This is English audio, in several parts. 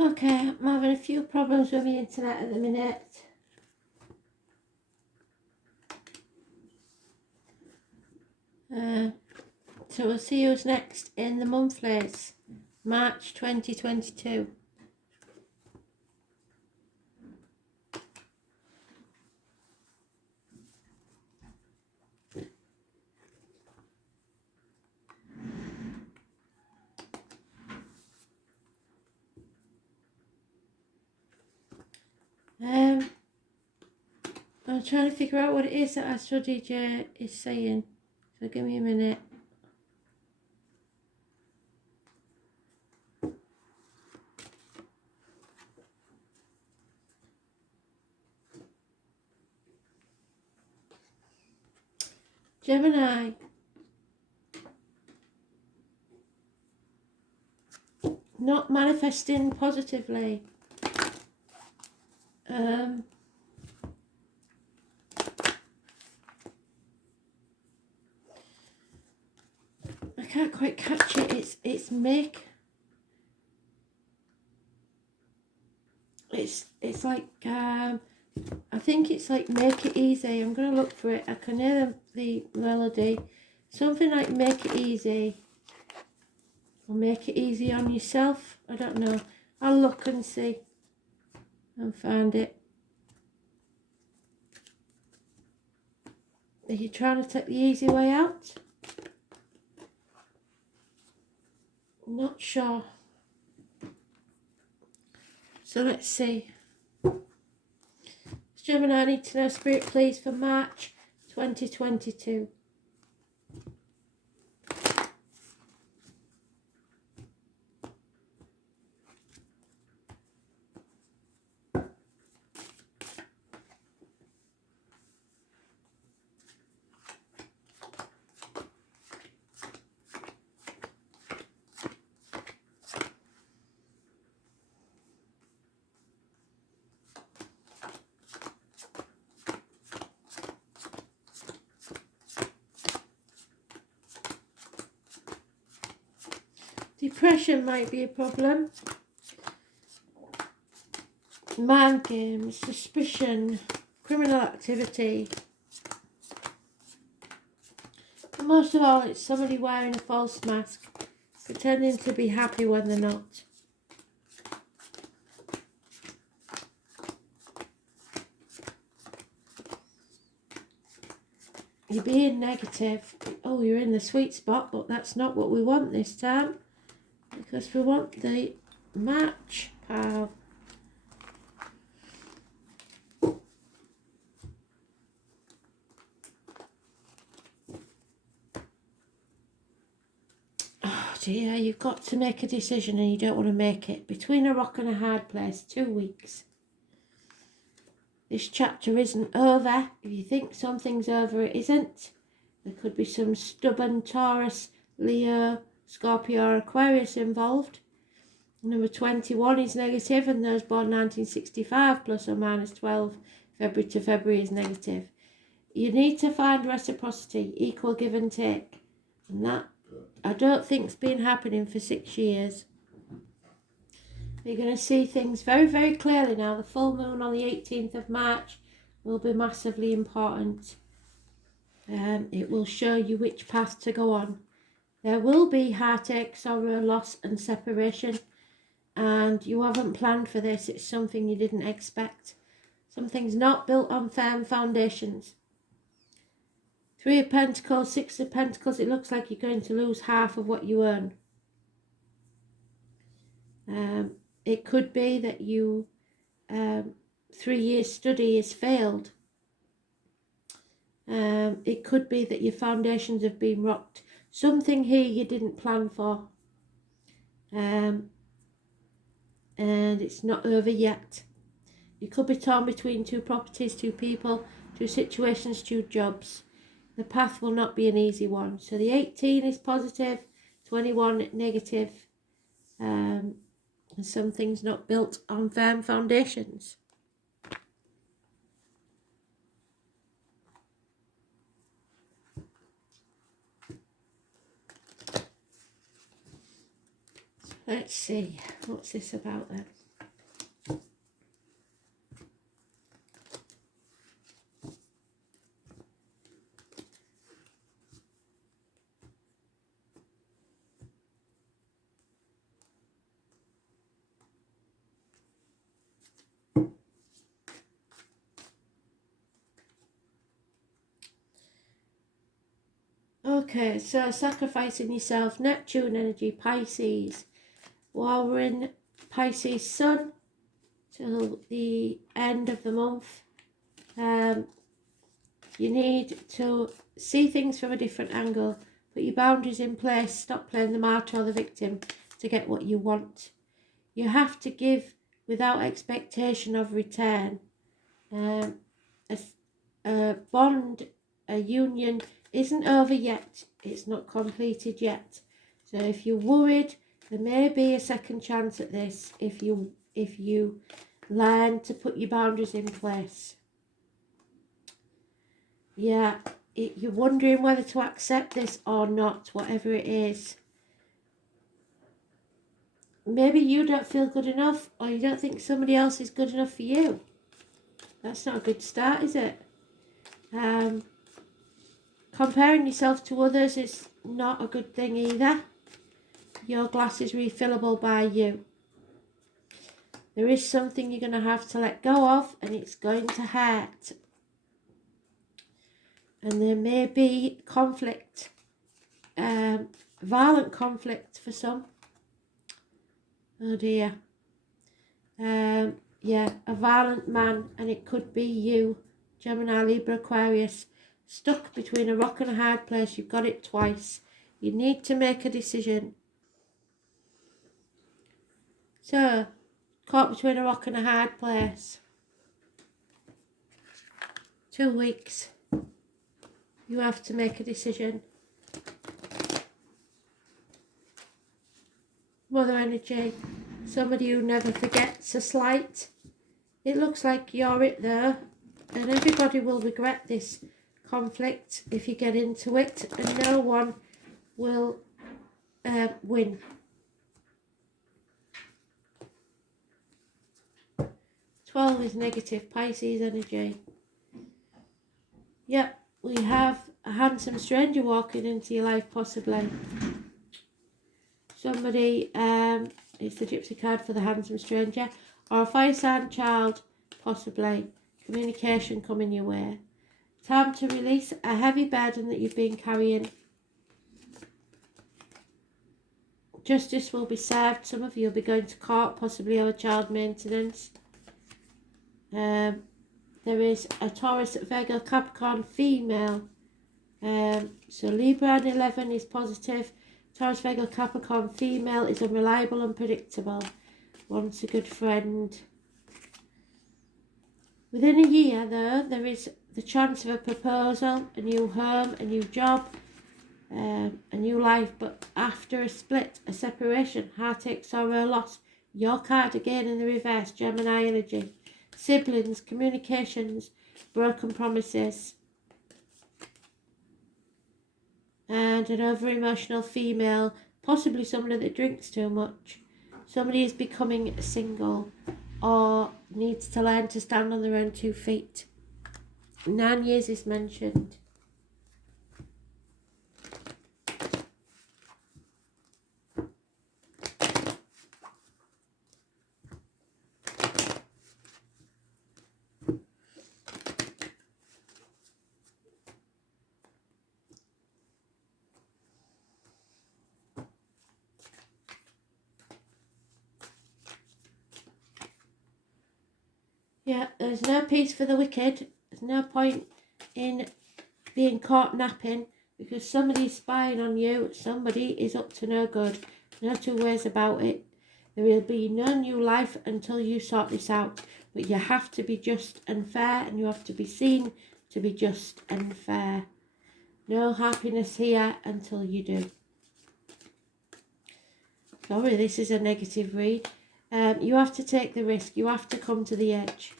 Okay, I'm having a few problems with my internet at the minute. So we'll see who's next in the monthlies. March 2022. I'm trying to figure out what it is that Astrology is saying. So give me a minute. Gemini. Not manifesting positively. I can't quite catch it. It's like I think it's like make it easy. I'm gonna look for it. I can hear the melody. Something like make it easy. Or make it easy on yourself. I don't know. I'll look and see and find it. Are you trying to take the easy way out? Not sure. So let's see. Gemini, I need to know, Spirit, please, for March 2022. Depression might be a problem. Mind games, suspicion, criminal activity. But most of all, it's somebody wearing a false mask, pretending to be happy when they're not. You're being negative. Oh, you're in the sweet spot, but that's not what we want this time. Because we want the match, pal. Oh dear, you've got to make a decision and you don't want to make it. Between a rock and a hard place, 2 weeks. This chapter isn't over. If you think something's over, it isn't. There could be some stubborn Taurus, Leo, Scorpio or Aquarius involved. Number 21 is negative, and those born 1965 plus or minus 12 February to February is negative. You need to find reciprocity, equal give and take. And that, I don't think, has been happening for 6 years. You're going to see things very, very clearly now. The full moon on the 18th of March will be massively important. It will show you which path to go on. There will be heartache, sorrow, loss and separation. And you haven't planned for this. It's something you didn't expect. Something's not built on firm foundations. 3 of Pentacles, 6 of Pentacles. It looks like you're going to lose half of what you earn. It could be that you 3 years study has failed. It could be that your foundations have been rocked. Something here you didn't plan for. And it's not over yet. You could be torn between 2 properties, 2 people, 2 situations, 2 jobs. The path will not be an easy one. So the 18 is positive, 21 negative, and something's not built on firm foundations. Let's see, what's this about then? Okay, so sacrificing yourself, Neptune energy, Pisces. While we're in Pisces Sun till the end of the month, you need to see things from a different angle. Put your boundaries in place. Stop playing the martyr or the victim to get what you want. You have to give without expectation of return. A bond, a union isn't over yet. It's not completed yet. So if you're worried, there may be a second chance at this if you learn to put your boundaries in place. Yeah, you're wondering whether to accept this or not, whatever it is. Maybe you don't feel good enough, or you don't think somebody else is good enough for you. That's not a good start, is it? Comparing yourself to others is not a good thing either. Your glass is refillable by you. There is something you're going to have to let go of, and it's going to hurt. And there may be conflict, violent conflict for some. Oh dear. Yeah, a violent man, and it could be you, Gemini, Libra, Aquarius, stuck between a rock and a hard place. You've got it twice. You need to make a decision. So, caught between a rock and a hard place. 2 weeks. You have to make a decision. Mother energy. Somebody who never forgets a slight. It looks like you're it there. And everybody will regret this conflict if you get into it. And no one will win. 12 is negative. Pisces energy. Yep, we have a handsome stranger walking into your life possibly. Somebody, it's the gypsy card for the handsome stranger, or a fire sign child, possibly. Communication coming your way. Time to release a heavy burden that you've been carrying. Justice will be served. Some of you will be going to court, possibly over child maintenance. There is a Taurus, Virgo, Capricorn female. So Libra and 11 is positive. Taurus, Virgo, Capricorn female is unreliable, unpredictable. Wants a good friend. Within a year, though, there is the chance of a proposal, a new home, a new job, a new life. But after a split, a separation, heartache, sorrow, loss, your card again in the reverse, Gemini energy. Siblings, communications, broken promises. And an over-emotional female, possibly somebody that drinks too much. Somebody is becoming single or needs to learn to stand on their own 2 feet. 9 years is mentioned. Yeah, there's no peace for the wicked. There's no point in being caught napping because somebody's spying on you. Somebody is up to no good. No two ways about it. There will be no new life until you sort this out. But you have to be just and fair, and you have to be seen to be just and fair. No happiness here until you do. Sorry, this is a negative read. You have to take the risk. You have to come to the edge.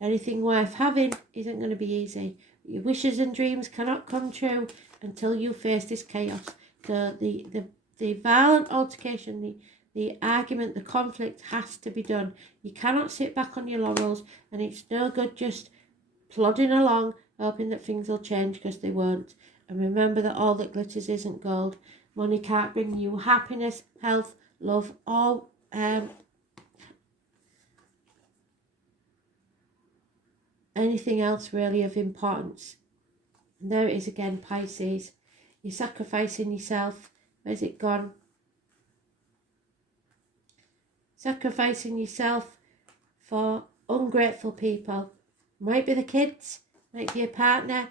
Anything worth having isn't going to be easy. Your wishes and dreams cannot come true until you face this chaos. The violent altercation, the argument, the conflict has to be done. You cannot sit back on your laurels, and it's no good just plodding along hoping that things will change, because they won't. And remember that all that glitters isn't gold. Money can't bring you happiness, health, love, or anything else really of importance. And there it is again, Pisces. You're sacrificing yourself. Where's it gone? Sacrificing yourself for ungrateful people. Might be the kids, might be your partner.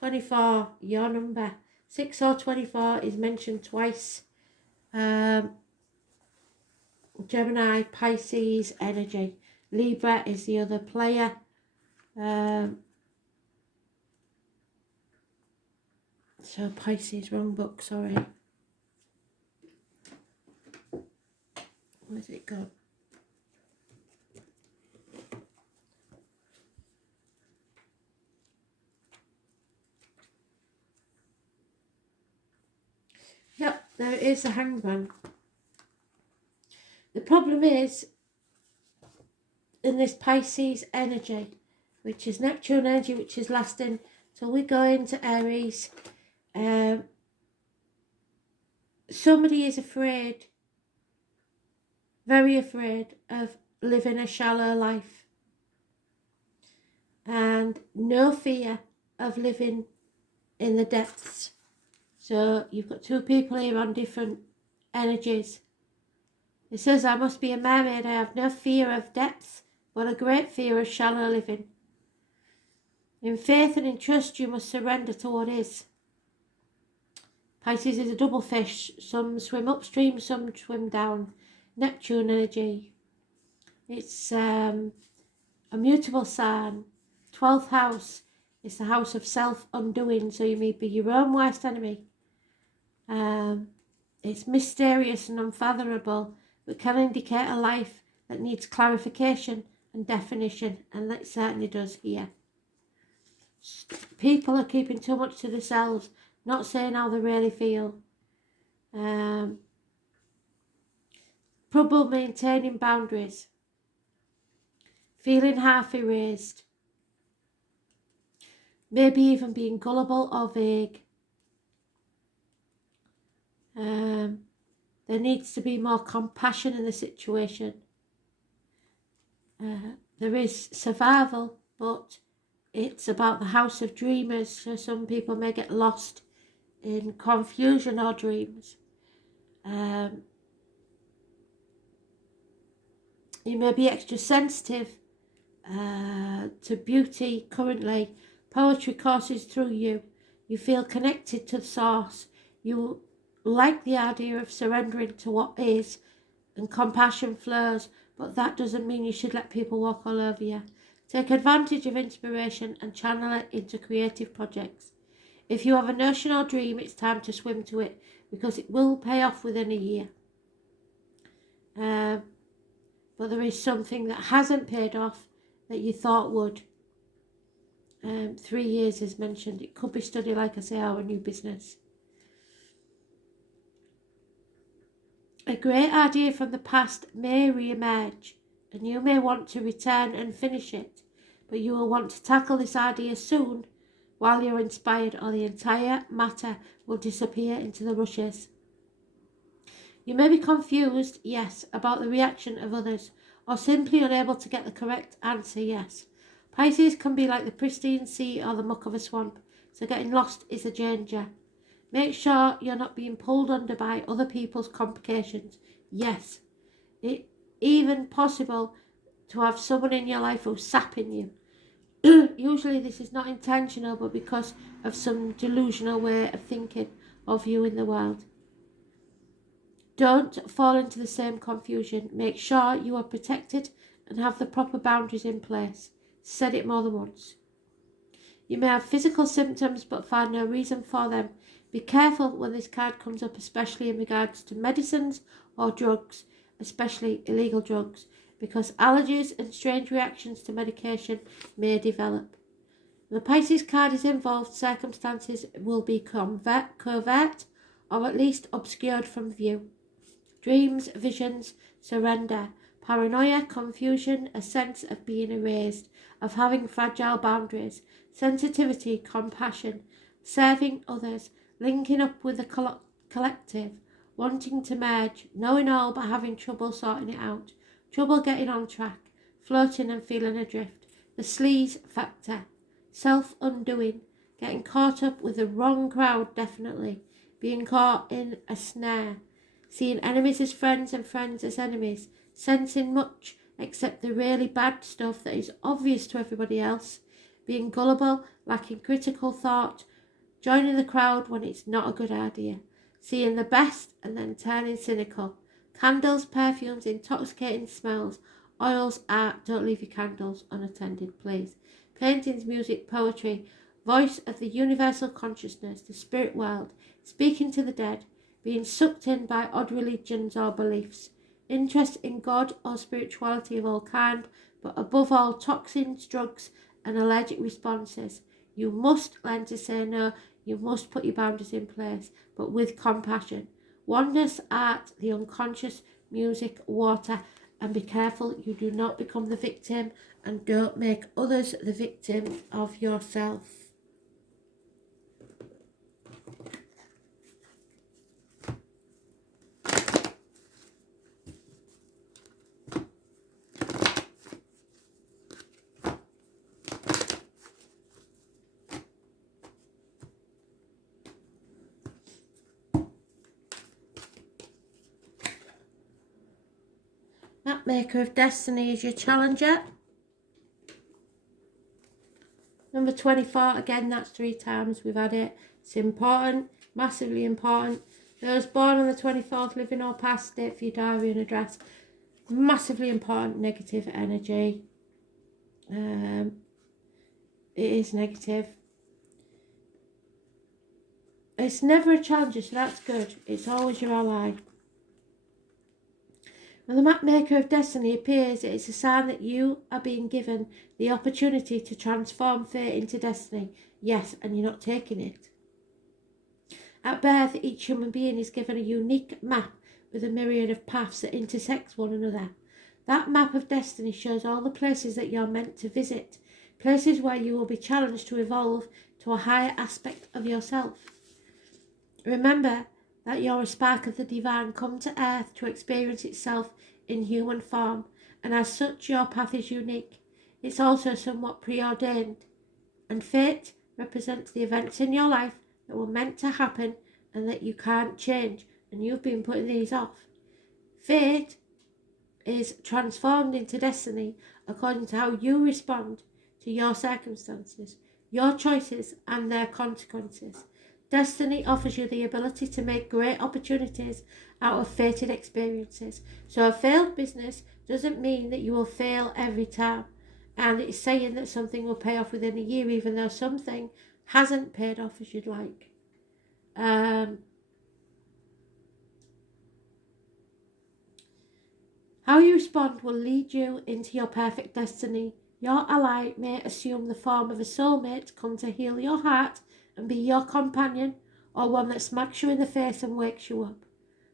24, your number. 6 or 24 is mentioned twice. Gemini, Pisces, energy. Libra is the other player. So Pisces, wrong book, sorry. Where's it gone? Yep, there it is, the Hangman. The problem is, in this Pisces energy, which is Neptune energy, which is lasting till we go into Aries, somebody is afraid, very afraid of living a shallow life, and no fear of living in the depths. So you've got two people here on different energies. It says, I must be a mermaid. I have no fear of depths, but a great fear of shallow living. In faith and in trust, you must surrender to what is. Pisces is a double fish. Some swim upstream, some swim down. Neptune energy. It's a mutable sign. 12th house is the house of self-undoing, so you may be your own worst enemy. It's mysterious and unfathomable, but can indicate a life that needs clarification and definition, and that certainly does here. People are keeping too much to themselves, not saying how they really feel. Trouble maintaining boundaries. Feeling half erased. Maybe even being gullible or vague. There needs to be more compassion in the situation. There is survival, but it's about the house of dreamers, so some people may get lost in confusion or dreams. You may be extra sensitive to beauty currently. Poetry courses through you. You feel connected to the source. You like the idea of surrendering to what is, and compassion flows, but that doesn't mean you should let people walk all over you. Take advantage of inspiration and channel it into creative projects. If you have a notion or dream, it's time to swim to it, because it will pay off within a year. But there is something that hasn't paid off that you thought would. 3 years is mentioned. It could be study, like I say, or a new business. A great idea from the past may re-emerge, and you may want to return and finish it, but you will want to tackle this idea soon while you're inspired, or the entire matter will disappear into the rushes. You may be confused, yes, about the reaction of others, or simply unable to get the correct answer, yes. Pisces can be like the pristine sea or the muck of a swamp, so getting lost is a danger. Make sure you're not being pulled under by other people's complications. Yes, it's even possible to have someone in your life who's sapping you. Usually this is not intentional, but because of some delusional way of thinking or viewing the world. Don't fall into the same confusion. Make sure you are protected and have the proper boundaries in place. Said it more than once. You may have physical symptoms but find no reason for them. Be careful when this card comes up, especially in regards to medicines or drugs, especially illegal drugs, because allergies and strange reactions to medication may develop. When the Pisces card is involved, circumstances will be covert or at least obscured from view. Dreams, visions, surrender, paranoia, confusion, a sense of being erased, of having fragile boundaries, sensitivity, compassion, serving others, linking up with the collective, wanting to merge, knowing all but having trouble sorting it out, trouble getting on track, floating and feeling adrift, the sleaze factor, self-undoing, getting caught up with the wrong crowd, definitely, being caught in a snare, seeing enemies as friends and friends as enemies, sensing much except the really bad stuff that is obvious to everybody else, being gullible, lacking critical thought, joining the crowd when it's not a good idea, seeing the best and then turning cynical. Candles, perfumes, intoxicating smells, oils, art, don't leave your candles unattended, please. Paintings, music, poetry, voice of the universal consciousness, the spirit world, speaking to the dead, being sucked in by odd religions or beliefs, interest in God or spirituality of all kind, but above all toxins, drugs and allergic responses. You must learn to say no, you must put your boundaries in place, but with compassion. Wonders, art, the unconscious, music, water, and be careful you do not become the victim and don't make others the victim of yourself. Mapmaker of Destiny is your challenger. Number 24, again, that's 3 times we've had it. It's important, massively important. Those born on the 24th, living or past, date for your diary and address. Massively important, negative energy. It is negative. It's never a challenger, so that's good. It's always your ally. When the Mapmaker of Destiny appears, it is a sign that you are being given the opportunity to transform fate into destiny. Yes, and you're not taking it. At birth, each human being is given a unique map with a myriad of paths that intersect one another. That map of destiny shows all the places that you're meant to visit, places where you will be challenged to evolve to a higher aspect of yourself. Remember that you're a spark of the divine come to earth to experience itself in human form, and as such your path is unique. It's also somewhat preordained, and fate represents the events in your life that were meant to happen and that you can't change, and you've been putting these off. Fate is transformed into destiny according to how you respond to your circumstances, your choices and their consequences. Destiny offers you the ability to make great opportunities out of fated experiences. So a failed business doesn't mean that you will fail every time. And it's saying that something will pay off within a year, even though something hasn't paid off as you'd like. How you respond will lead you into your perfect destiny. Your ally may assume the form of a soulmate, come to heal your heart and be your companion, or one that smacks you in the face and wakes you up.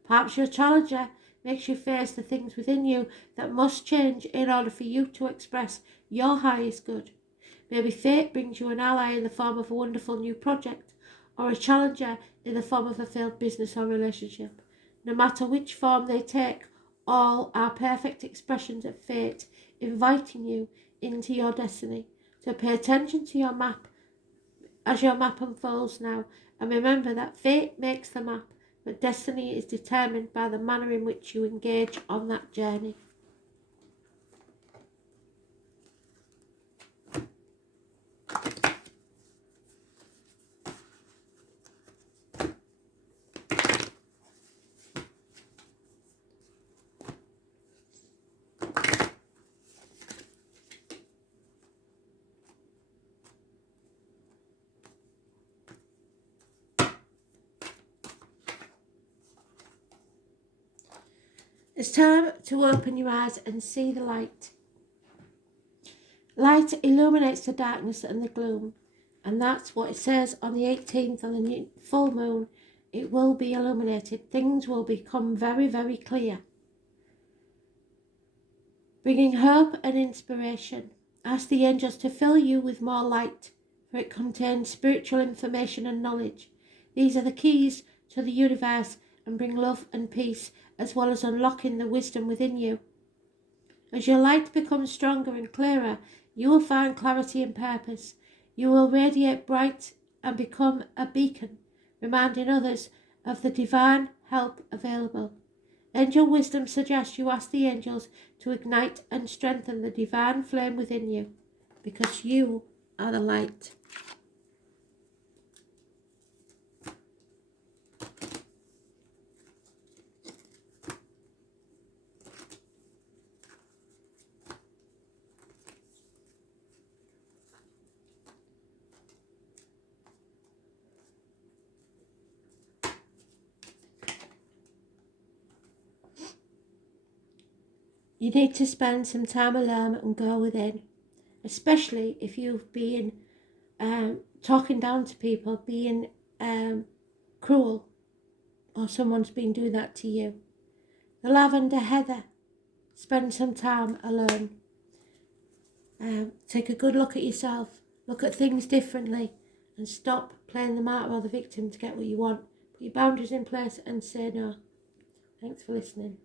Perhaps your challenger makes you face the things within you that must change in order for you to express your highest good. Maybe fate brings you an ally in the form of a wonderful new project, or a challenger in the form of a failed business or relationship. No matter which form they take, all are perfect expressions of fate, inviting you into your destiny. So pay attention to your map as your map unfolds now, and remember that fate makes the map, but destiny is determined by the manner in which you engage on that journey. It's time to open your eyes and see the light. Light illuminates the darkness and the gloom, and that's what it says on the 18th, on the new full moon. It will be illuminated. Things will become very, very clear, bringing hope and inspiration. Ask the angels to fill you with more light, for it contains spiritual information and knowledge. These are the keys to the universe and bring love and peace, as well as unlocking the wisdom within you. As your light becomes stronger and clearer, you will find clarity and purpose. You will radiate bright and become a beacon, reminding others of the divine help available. Angel wisdom suggests you ask the angels to ignite and strengthen the divine flame within you, because you are the light. You need to spend some time alone and go within, especially if you've been talking down to people, being cruel, or someone's been doing that to you. The lavender heather, spend some time alone. Take a good look at yourself, look at things differently, and stop playing the martyr or the victim to get what you want. Put your boundaries in place and say no. Thanks for listening.